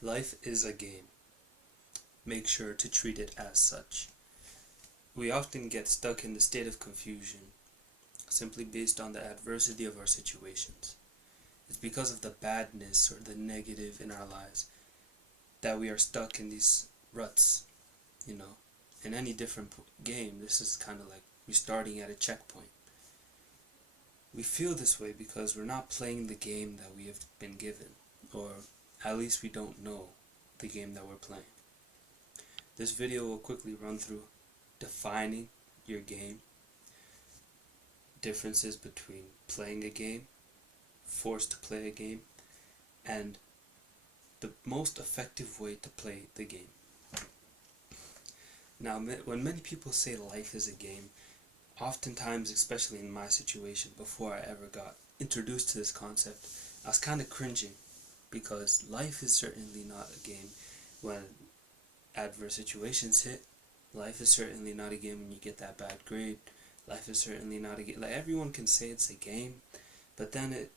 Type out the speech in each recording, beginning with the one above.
Life is a game. Make sure to treat it as such. We often get stuck in the state of confusion simply based on the adversity of our situations. It's because of the badness or the negative in our lives that we are stuck in these ruts, you know. In any different game, this is kind of like restarting at a checkpoint. We feel this way because we're not playing the game that we have been given, or at least we don't know the game that we're playing. This video will quickly run through defining your game, differences between playing a game, forced to play a game, and the most effective way to play the game. Now, when many people say life is a game, oftentimes, especially in my situation, before I ever got introduced to this concept, I was kind of cringing because life is certainly not a game when adverse situations hit. Life is certainly not a game when you get that bad grade. Life is certainly not a game. Like, everyone can say it's a game, but then it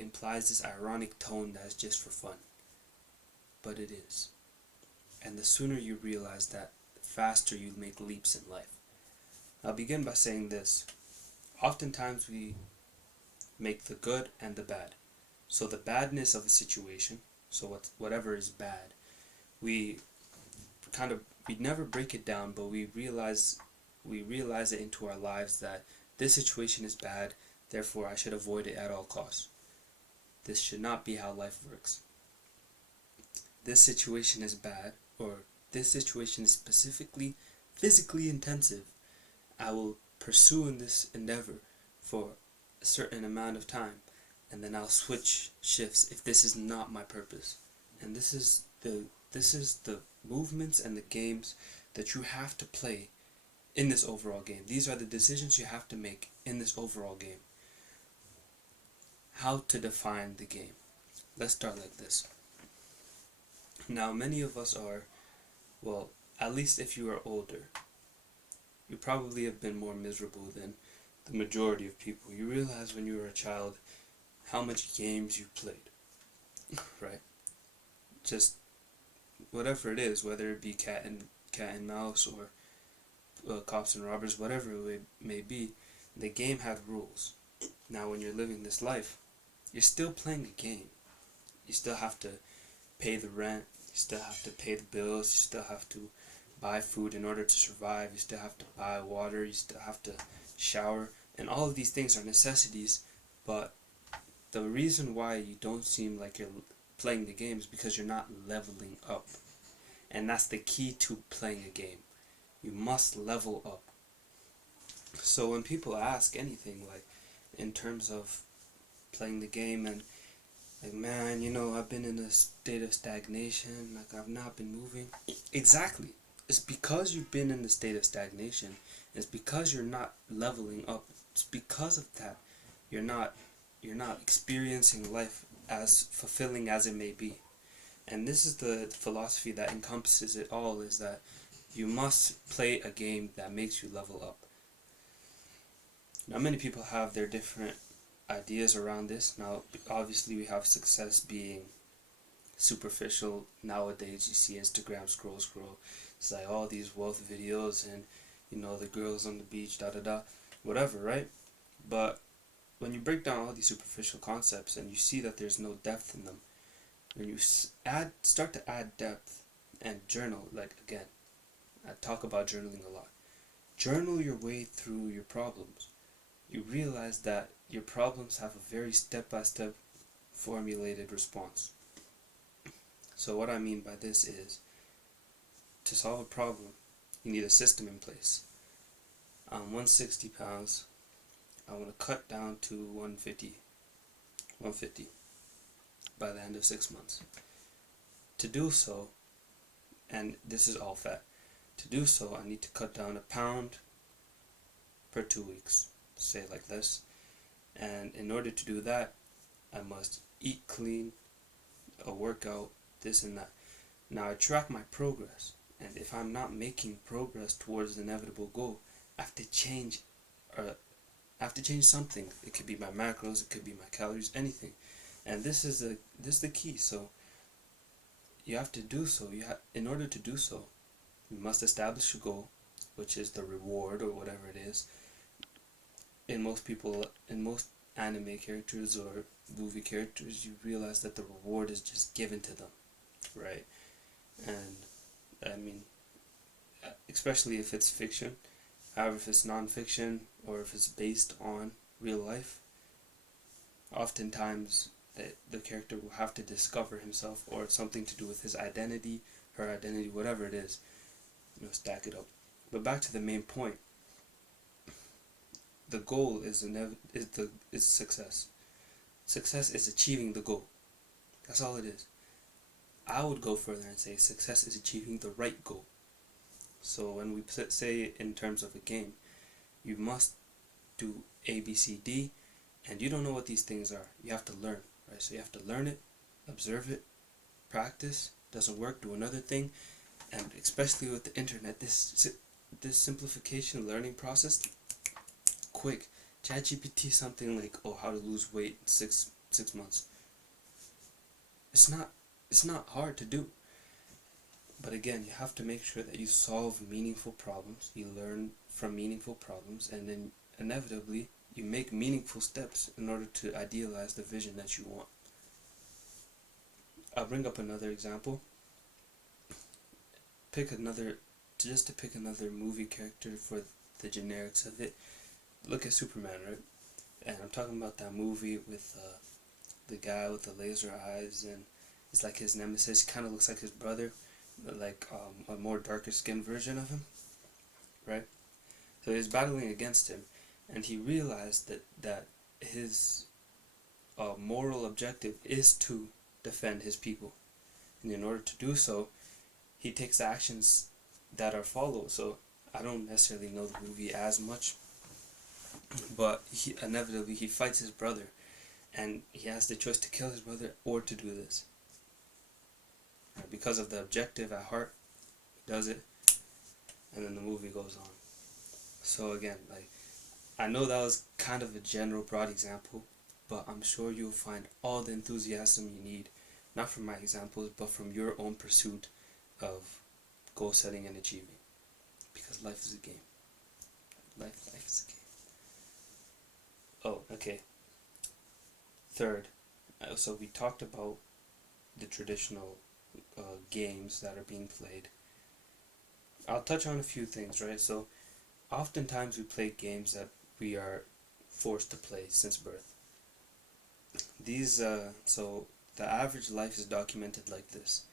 implies this ironic tone that's just for fun. But it is. And the sooner you realize that, the faster you make leaps in life. I'll begin by saying this. Oftentimes we make the good and the bad. So the badness of a situation, so whatever is bad, we never break it down, but we realize it into our lives that this situation is bad, therefore I should avoid it at all costs. This should not be how life works. This situation is bad, or this situation is specifically physically intensive. I will pursue in this endeavor for a certain amount of time, and then I'll switch shifts if this is not my purpose. And this is the movements and the games that you have to play in this overall game. These are the decisions you have to make in this overall game. How to define the game. Let's start like this. Now, many of us are, well, at least if you are older, you probably have been more miserable than the majority of people. You realize when you were a child how much games you played, right? Just whatever it is, whether it be cat and mouse or cops and robbers, whatever it may be, the game had rules. Now, when you're living this life, you're still playing a game. You still have to pay the rent. You still have to pay the bills. You still have to buy food in order to survive. You still have to buy water. You still have to shower. And all of these things are necessities, but the reason why you don't seem like you're playing the game is because you're not leveling up. And that's the key to playing a game. You must level up. So when people ask anything, like in terms of playing the game, and like, man, I've been in a state of stagnation, like I've not been moving. Exactly. It's because you've been in the state of stagnation. It's because you're not leveling up. It's because of that you're not experiencing life as fulfilling as it may be. And this is the philosophy that encompasses it all, is that you must play a game that makes you level up. Now, many people have their different ideas around this. Now, obviously, we have success being superficial. Nowadays, you see Instagram scroll. It's like all these wealth videos and, the girls on the beach, whatever, right? But when you break down all these superficial concepts and you see that there's no depth in them, when you start to add depth and journal, like, again, I talk about journaling a lot. Journal your way through your problems. You realize that your problems have a very step-by-step formulated response. So what I mean by this is, to solve a problem, you need a system in place. I'm 160 pounds. I want to cut down to 150 by the end of 6 months. To do so, and this is all fat, to do so I need to cut down 1 pound per 2 weeks, say it like this. And in order to do that, I must eat clean, a workout, this and that. Now I track my progress, and if I'm not making progress towards the inevitable goal, I have to change something. It could be my macros, it could be my calories, anything. And this is the key. So you have to do so. In order to do so, you must establish a goal, which is the reward or whatever it is. In most anime characters or movie characters, you realize that the reward is just given to them, right? And I mean, especially if it's fiction. However, if it's non-fiction or if it's based on real life, oftentimes the character will have to discover himself or something to do with his identity, her identity, whatever it is. Stack it up. But back to the main point. The goal is success. Success is achieving the goal. That's all it is. I would go further and say success is achieving the right goal. So when we say in terms of a game, you must do A, B, C, D, and you don't know what these things are. You have to learn, right? So you have to learn it, observe it, practice. Doesn't work, do another thing. And especially with the internet, this simplification learning process, quick. ChatGPT something like, how to lose weight in six months. It's not hard to do. But again, you have to make sure that you solve meaningful problems, you learn from meaningful problems, and then inevitably you make meaningful steps in order to idealize the vision that you want. I'll bring up another example. Just to pick another movie character for the generics of it. Look at Superman, right? And I'm talking about that movie with the guy with the laser eyes, and it's like his nemesis. He kind of looks like his brother, but like a more darker skinned version of him, right? So he's battling against him, and he realized that his moral objective is to defend his people, and in order to do so, he takes actions that are followed. So I don't necessarily know the movie as much, but inevitably he fights his brother, and he has the choice to kill his brother or to do this. Because of the objective at heart, he does it, and then the movie goes on. So again, I know that was kind of a general, broad example, but I'm sure you'll find all the enthusiasm you need, not from my examples, but from your own pursuit of goal setting and achieving. Because life is a game. Life is a game. Oh, okay. Third, so we talked about the traditional games that are being played. I'll touch on a few things, right? So, oftentimes we play games that we are forced to play since birth. So the average life is documented like this.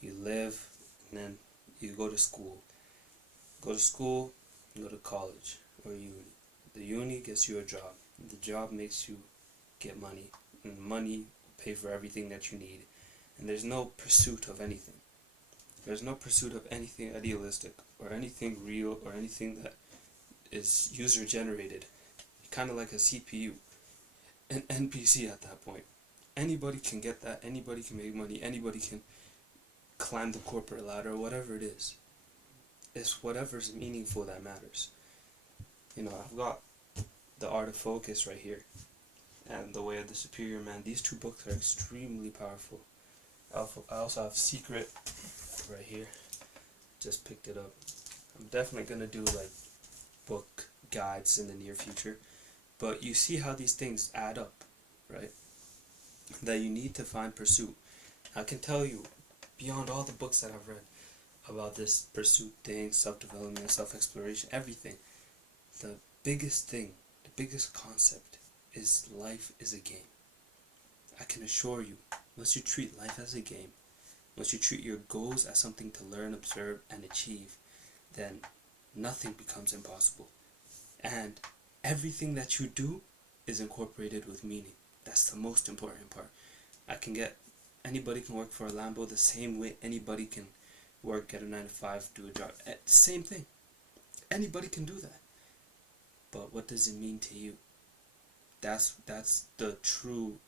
You live, and then you go to school. You go to college or uni. The uni gets you a job. The job makes you get money, and money will pay for everything that you need. And there's no pursuit of anything. There's no pursuit of anything idealistic or anything real or anything that is user generated. Kind of like a CPU, an NPC at that point. Anybody can get that, anybody can make money, anybody can climb the corporate ladder, whatever it is. It's whatever's meaningful that matters. I've got The Art of Focus right here, and The Way of the Superior Man. These two books are extremely powerful. I also have Secret right here. Just picked it up. I'm definitely going to do book guides in the near future. But you see how these things add up, right? That you need to find pursuit. I can tell you, beyond all the books that I've read about this pursuit thing, self-development, self-exploration, everything, the biggest thing, the biggest concept is life is a game. I can assure you, once you treat life as a game, once you treat your goals as something to learn, observe, and achieve, then nothing becomes impossible. And everything that you do is incorporated with meaning. That's the most important part. Anybody can work for a Lambo the same way anybody can work at a 9 to 5, do a job. Same thing. Anybody can do that. But what does it mean to you? That's the true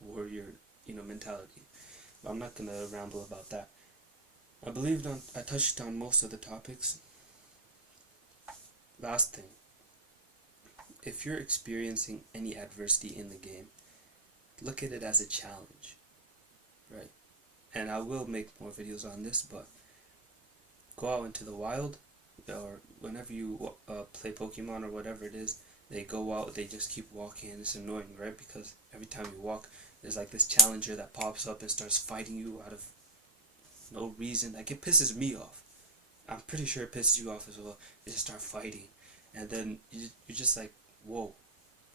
warrior, mentality. But I'm not gonna ramble about that. I touched on most of the topics. Last thing. If you're experiencing any adversity in the game, look at it as a challenge, right? and I will make more videos on this, but go out into the wild, or whenever you play Pokemon or whatever it is, they go out, they just keep walking, and it's annoying, right? Because every time you walk, there's like this challenger that pops up and starts fighting you out of no reason. Like, it pisses me off. I'm pretty sure it pisses you off as well. They just start fighting, and then you're just like, whoa,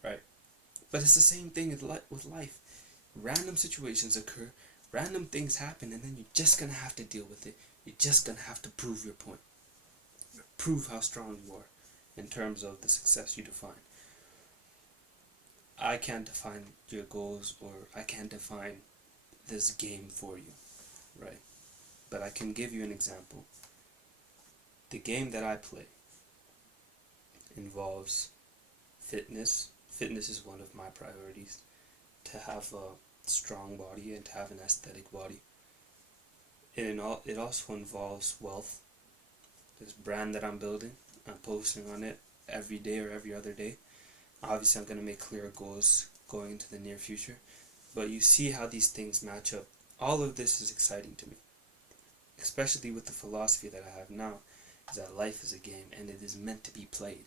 right? But it's the same thing with life. Random situations occur, random things happen, and then you're just gonna have to deal with it. You're just gonna have to prove your point. Prove how strong you are in terms of the success you define. I can't define your goals, or I can't define this game for you, right? But I can give you an example. The game that I play involves fitness. Fitness is one of my priorities. To have a strong body and to have an aesthetic body. It also involves wealth. This brand that I'm building, I'm posting on it every day or every other day. Obviously, I'm going to make clear goals going into the near future. But you see how these things match up. All of this is exciting to me. Especially with the philosophy that I have now, is that life is a game and it is meant to be played.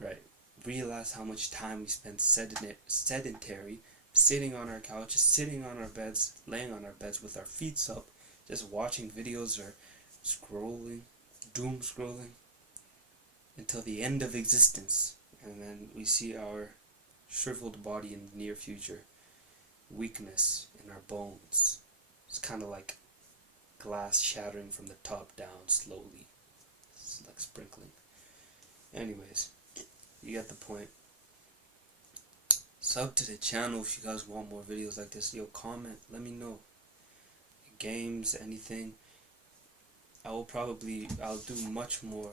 Right? Realize how much time we spend sedentary, sitting on our couches, sitting on our beds, laying on our beds with our feet up, just watching videos or scrolling, doom scrolling, until the end of existence. And then we see our shriveled body in the near future, weakness in our bones. It's kind of like glass shattering from the top down slowly. It's like sprinkling. Anyways, you get the point. Sub to the channel if you guys want more videos like this. Yo, comment, let me know. Games, anything. I'll do much more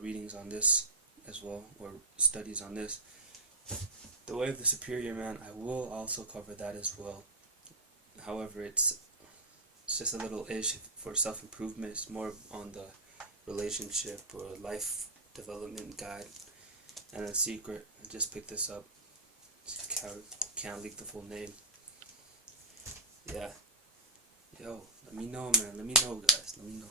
readings on this as well, or studies on this. The Way of the Superior Man, I will also cover that as well. However, it's just a little ish for self-improvement. It's more on the relationship or life development guide. And a secret, I just picked this up. Can't leak the full name. Yeah. Yo, let me know, man. Let me know, guys. Let me know.